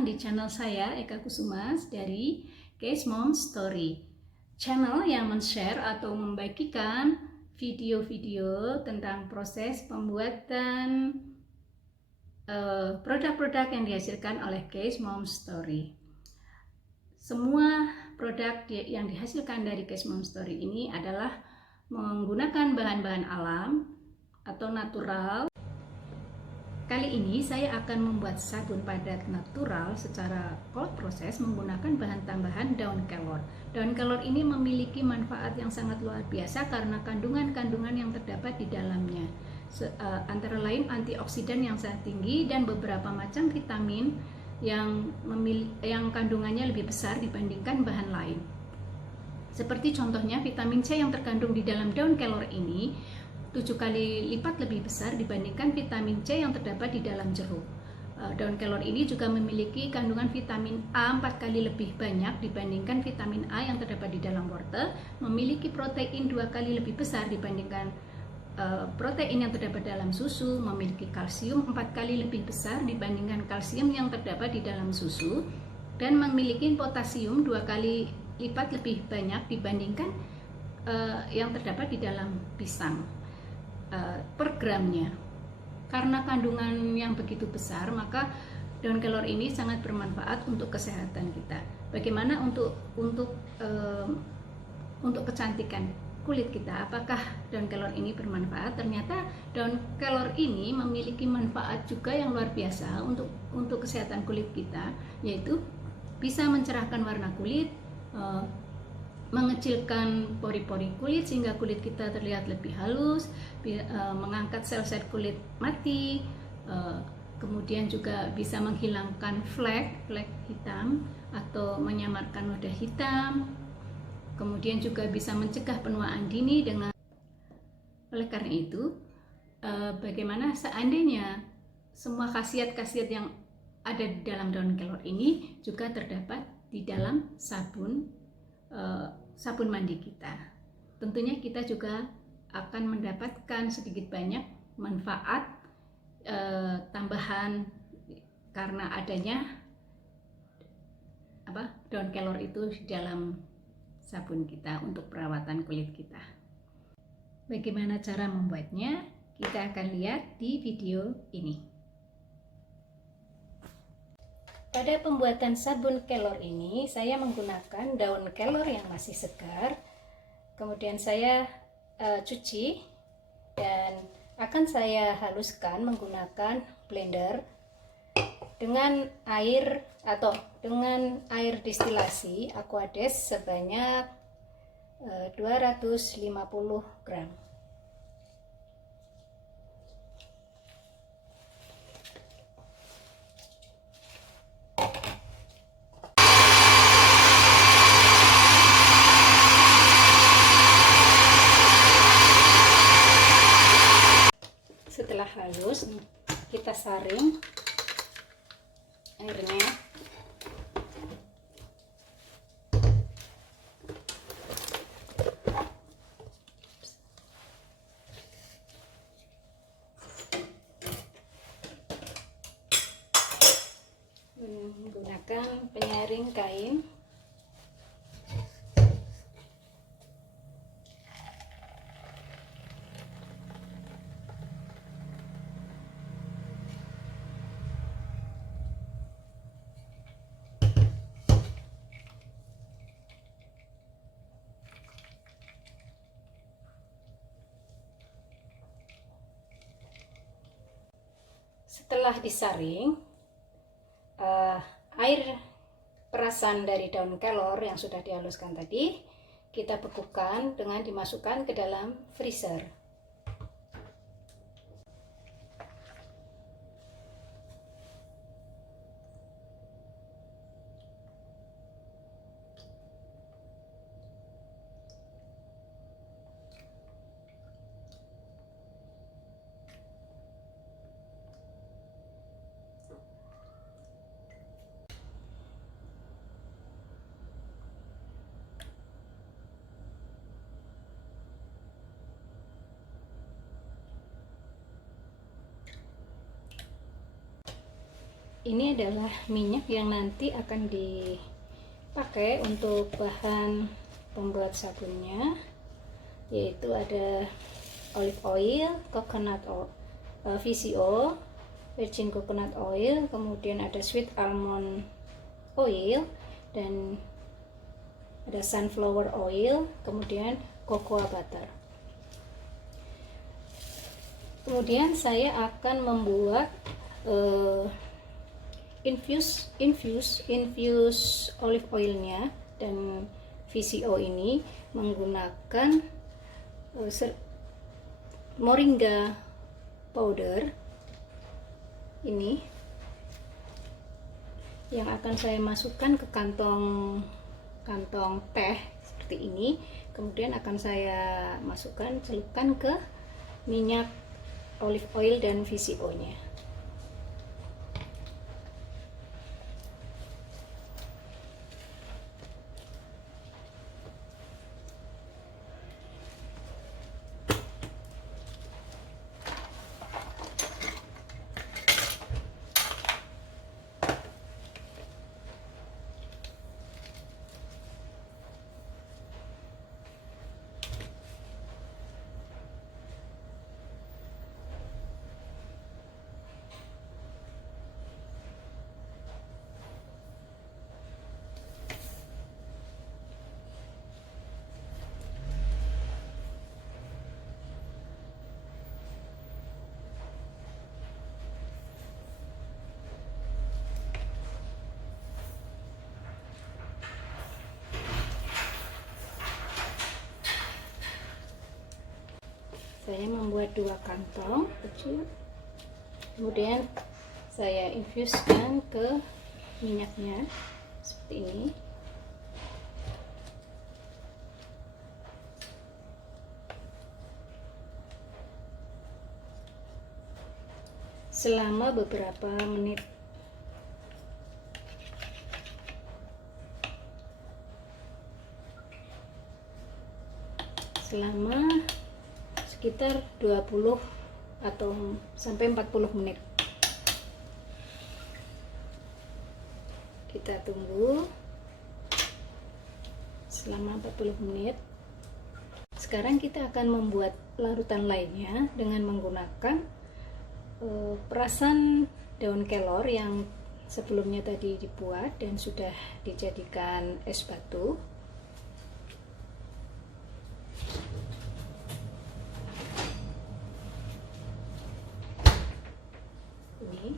datang di channel saya Eka Kusumas dari Case Mom Story, channel yang men-share atau membagikan video-video tentang proses pembuatan produk-produk yang dihasilkan oleh Case Mom Story. Semua produk yang dihasilkan dari Case Mom Story ini adalah menggunakan bahan-bahan alam atau natural. Kali ini saya akan membuat sabun padat natural secara cold process menggunakan bahan tambahan daun kelor. Daun kelor ini memiliki manfaat yang sangat luar biasa karena kandungan-kandungan yang terdapat di dalamnya. Antara lain antioksidan yang sangat tinggi dan beberapa macam vitamin yang kandungannya lebih besar dibandingkan bahan lain. Seperti contohnya vitamin C yang terkandung di dalam daun kelor ini 7 kali lipat lebih besar dibandingkan vitamin C yang terdapat di dalam jeruk. Daun kelor ini juga memiliki kandungan vitamin A 4 kali lebih banyak dibandingkan vitamin A yang terdapat di dalam wortel, memiliki protein 2 kali lebih besar dibandingkan protein yang terdapat dalam susu, memiliki kalsium 4 kali lebih besar dibandingkan kalsium yang terdapat di dalam susu, dan memiliki potasium 2 kali lipat lebih banyak dibandingkan yang terdapat di dalam pisang. Per gramnya. Karena kandungan yang begitu besar, maka daun kelor ini sangat bermanfaat untuk kesehatan kita. Bagaimana untuk kecantikan kulit kita? Apakah daun kelor ini bermanfaat? Ternyata daun kelor ini memiliki manfaat juga yang luar biasa untuk kesehatan kulit kita, yaitu bisa mencerahkan warna kulit, mengecilkan pori-pori kulit sehingga kulit kita terlihat lebih halus, mengangkat sel-sel kulit mati, kemudian juga bisa menghilangkan flek hitam atau menyamarkan noda hitam, kemudian juga bisa mencegah penuaan dini dengan. Oleh karena itu, bagaimana seandainya semua khasiat-khasiat yang ada di dalam daun kelor ini juga terdapat di dalam sabun mandi kita. Tentunya kita juga akan mendapatkan sedikit banyak manfaat tambahan karena adanya daun kelor itu di dalam sabun kita untuk perawatan kulit kita. Bagaimana cara membuatnya? Kita akan lihat di video ini. Pada pembuatan sabun kelor ini, saya menggunakan daun kelor yang masih segar. Kemudian saya cuci dan akan saya haluskan menggunakan blender dengan air distilasi Aquades sebanyak 250 gram. Setelah halus, kita saring airnya. Menggunakan penyaring kain. Setelah disaring, air perasan dari daun kelor yang sudah dihaluskan tadi kita bekukan dengan dimasukkan ke dalam freezer. ini adalah minyak yang nanti akan dipakai untuk bahan pembuat sabunnya, yaitu ada olive oil, coconut oil, VCO, virgin coconut oil, kemudian ada sweet almond oil, dan ada sunflower oil, kemudian cocoa butter. Kemudian saya akan membuat infuse olive oilnya dan VCO ini menggunakan moringa powder ini, yang akan saya masukkan ke kantong teh seperti ini. Kemudian akan saya celupkan ke minyak olive oil dan VCO nya. Saya membuat 2 kantong kecil, kemudian saya infuskan ke minyaknya seperti ini. Selama beberapa menit. Selama sekitar 20 atau sampai 40 menit. Kita tunggu selama 40 menit. Sekarang kita akan membuat larutan lainnya dengan menggunakan perasan daun kelor yang sebelumnya tadi dibuat dan sudah dijadikan es batu. Ini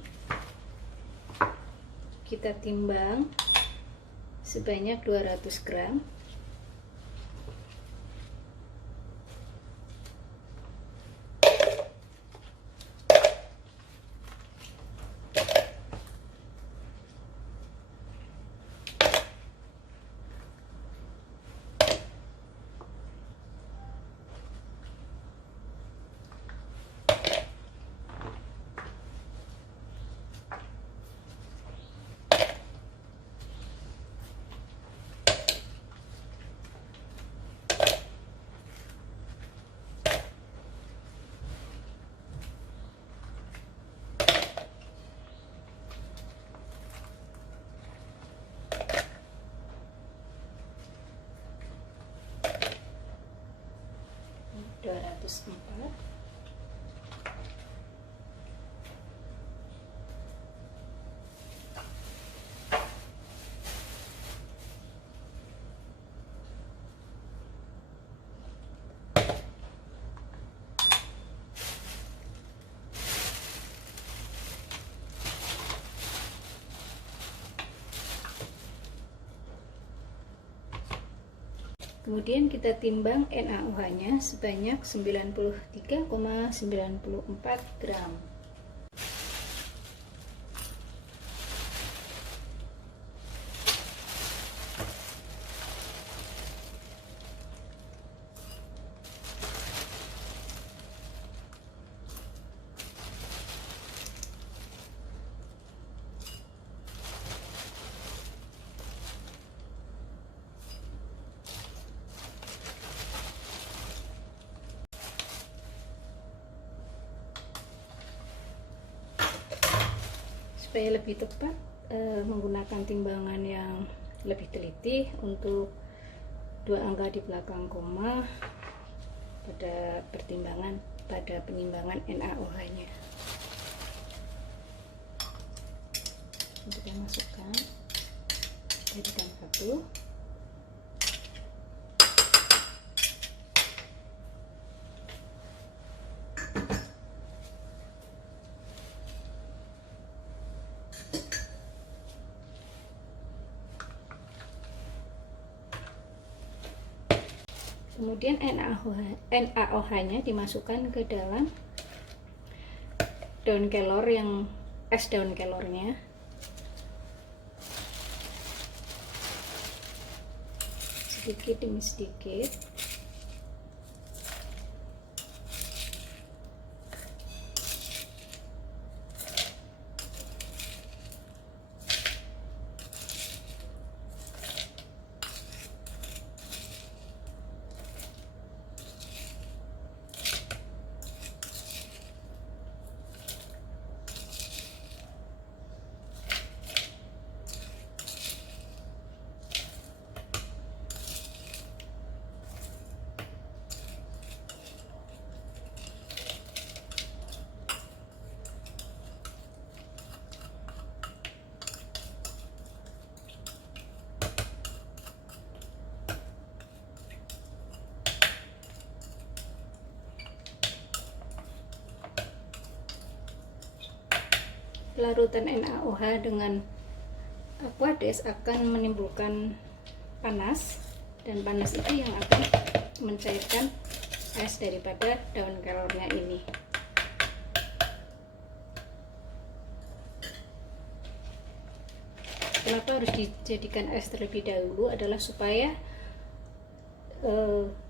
kita timbang sebanyak 200 gram. Kemudian kita timbang NaOH-nya sebanyak 93,94 gram. supaya lebih tepat menggunakan timbangan yang lebih teliti untuk 2 angka di belakang koma pada penimbangan NaOH-nya. Kita masukkan, jadikan satu. Kemudian NaOH-nya dimasukkan ke dalam daun kelor yang es daun kelornya. Sedikit demi sedikit. Larutan NaOH dengan Aquades akan menimbulkan panas, dan panas itu yang akan mencairkan es daripada daun kelornya ini. Kenapa harus dijadikan es terlebih dahulu adalah supaya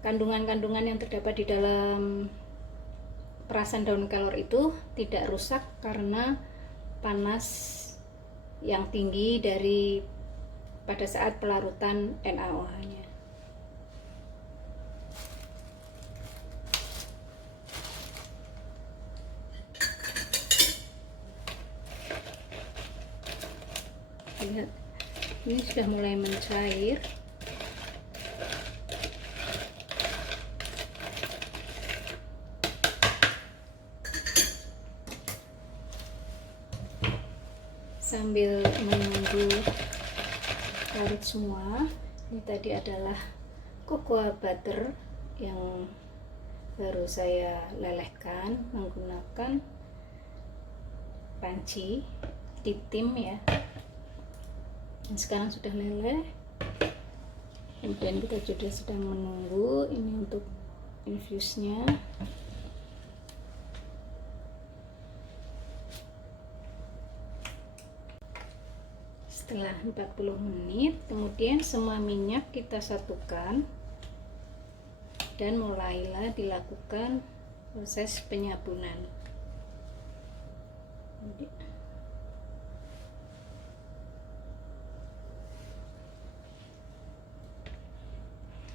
kandungan-kandungan yang terdapat di dalam perasan daun kelor itu tidak rusak karena panas yang tinggi pada saat pelarutan NaOH-nya. Lihat, ini sudah mulai mencair. Sambil menunggu larut semua, ini tadi adalah cocoa butter yang baru saya lelehkan menggunakan panci tim ya. Dan sekarang sudah meleleh. Kemudian kita juga sedang menunggu ini untuk infusnya. Setelah 40 menit, kemudian semua minyak kita satukan dan mulailah dilakukan proses penyabunan.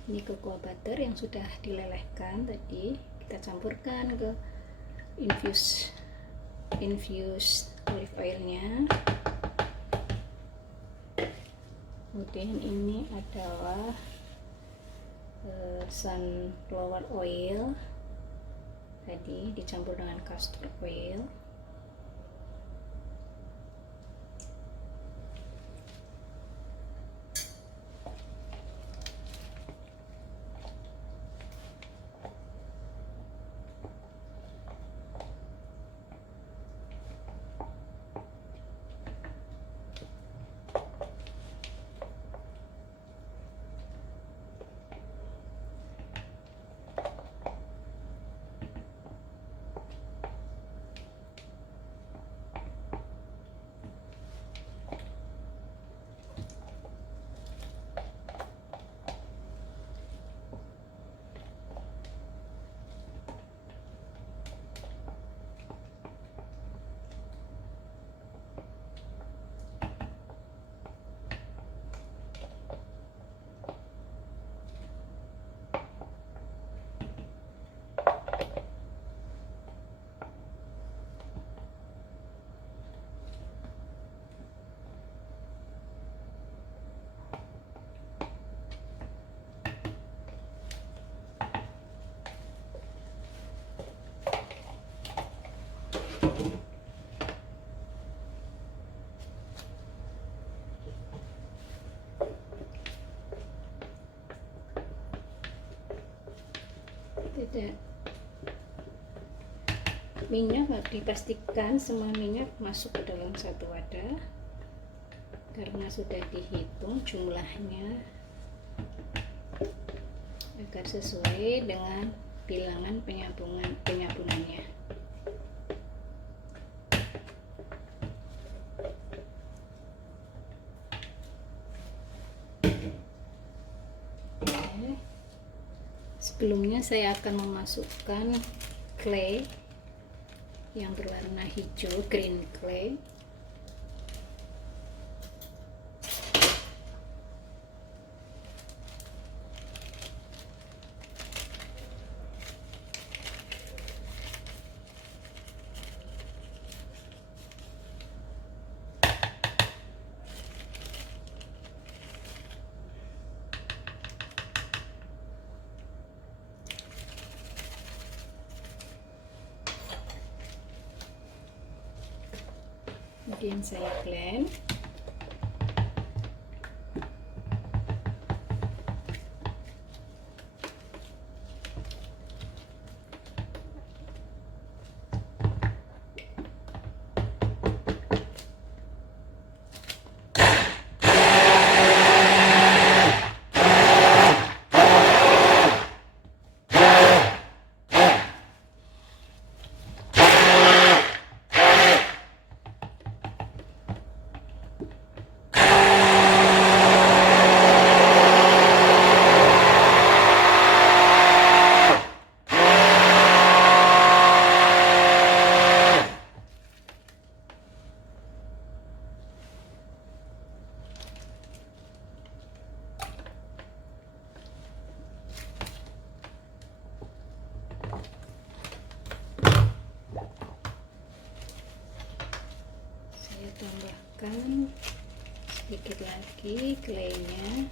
Ini cocoa butter yang sudah dilelehkan tadi, kita campurkan ke infused olive oilnya. Kemudian ini adalah sunflower oil, tadi dicampur dengan castor oil. Kita minyak dipastikan semua minyak masuk ke dalam satu wadah karena sudah dihitung jumlahnya agar sesuai dengan bilangan penyambungannya. Sebelumnya saya akan memasukkan clay yang berwarna hijau, green clay. Kemudian saya blend. Saya tambahkan sedikit lagi claynya.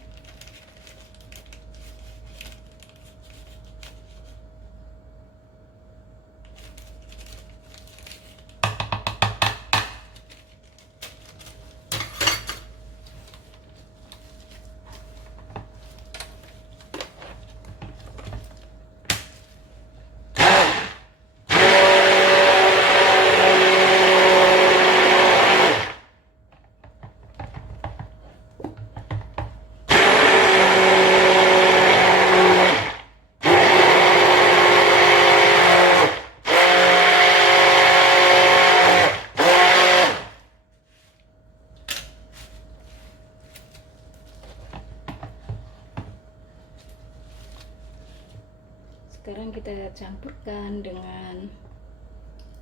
Sekarang kita campurkan dengan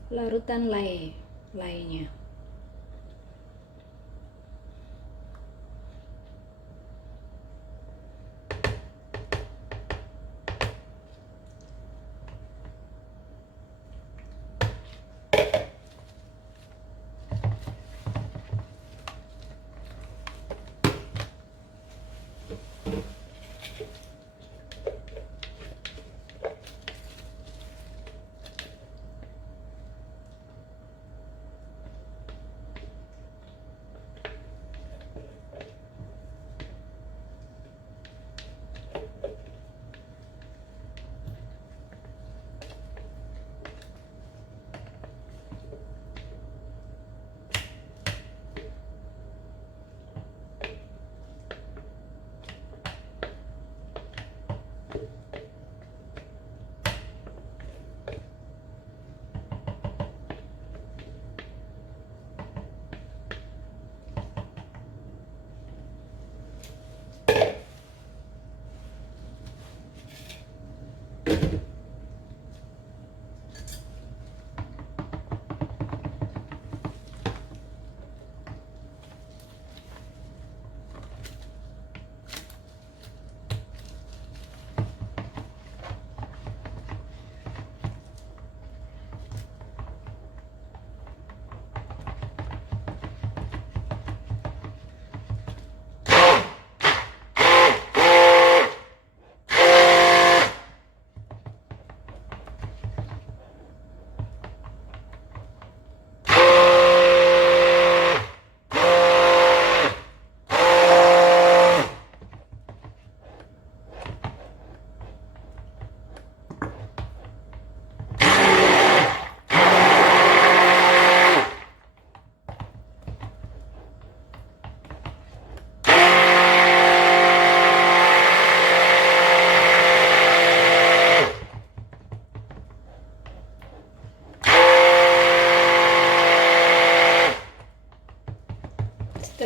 larutan lainnya.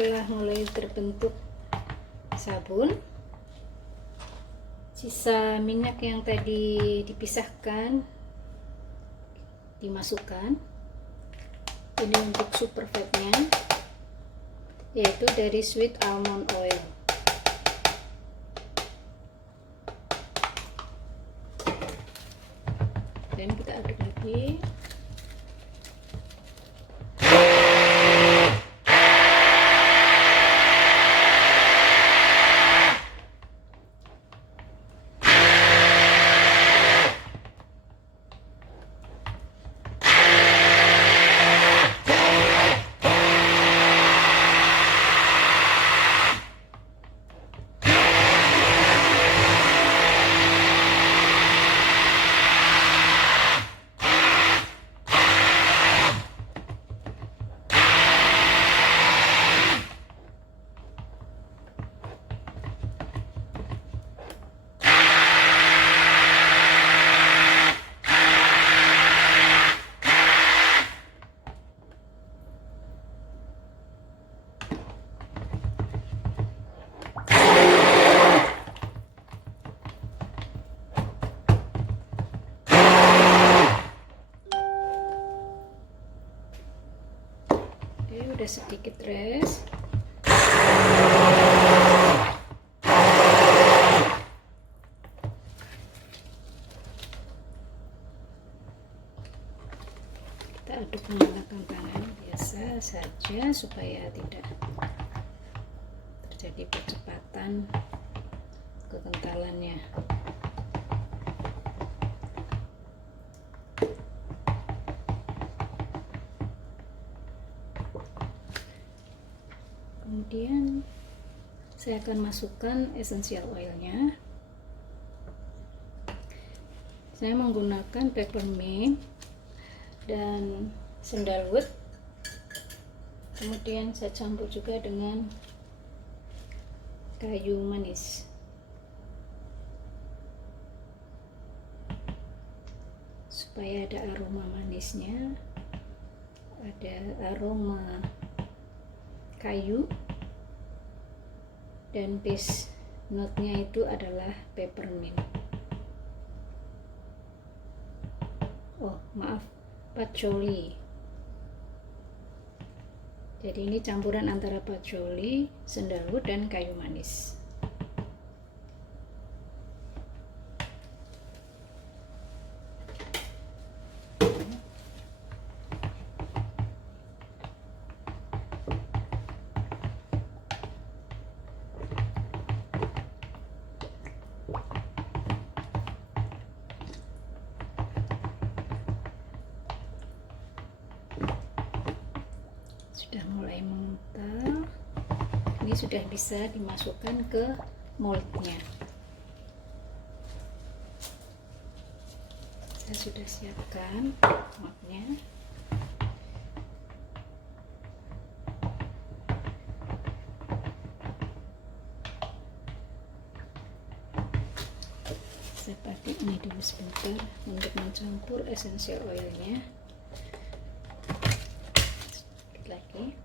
setelah mulai terbentuk sabun, sisa minyak yang tadi dipisahkan dimasukkan. Ini untuk super fatnya, yaitu dari sweet almond oil. Dan kita aduk lagi. Udah sedikit res. Kita aduk menggunakan tangan biasa saja supaya tidak terjadi percepatan kekentalannya. Kemudian saya akan masukkan essential oilnya. Saya menggunakan peppermint dan sandalwood. Kemudian saya campur juga dengan kayu manis. Supaya ada aroma manisnya, ada aroma kayu, dan base note-nya itu adalah peppermint. Oh, maaf, patchouli. Jadi ini campuran antara patchouli, sandalwood, dan kayu manis. Sudah mulai mengental. Ini sudah bisa dimasukkan ke moldnya. Saya sudah siapkan moldnya. Saya pakai ini dulu sebentar untuk mencampur essential oilnya. Lagi.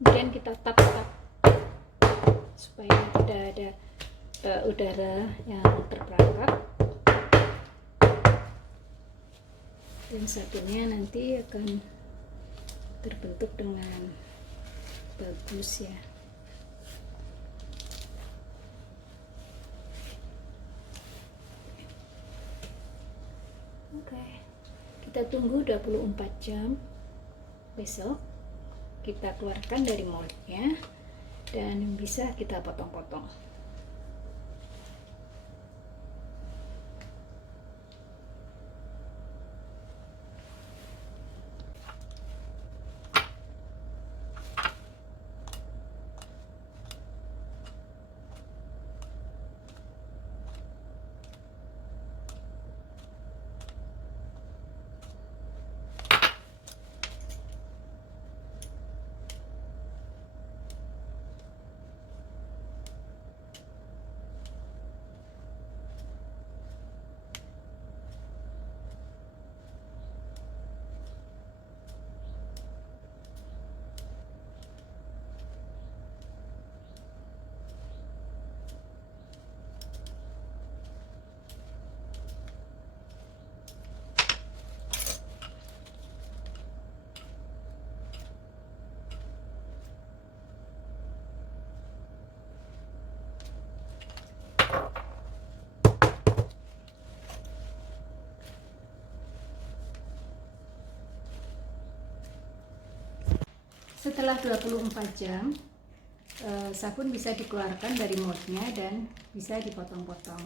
Kemudian kita tap-tap supaya tidak ada udara yang terperangkap, dan satunya nanti akan terbentuk dengan bagus ya. Oke, kita tunggu 24 jam. Besok kita keluarkan dari moldnya dan bisa kita potong-potong. Setelah 24 jam, sabun bisa dikeluarkan dari moldnya dan bisa dipotong-potong.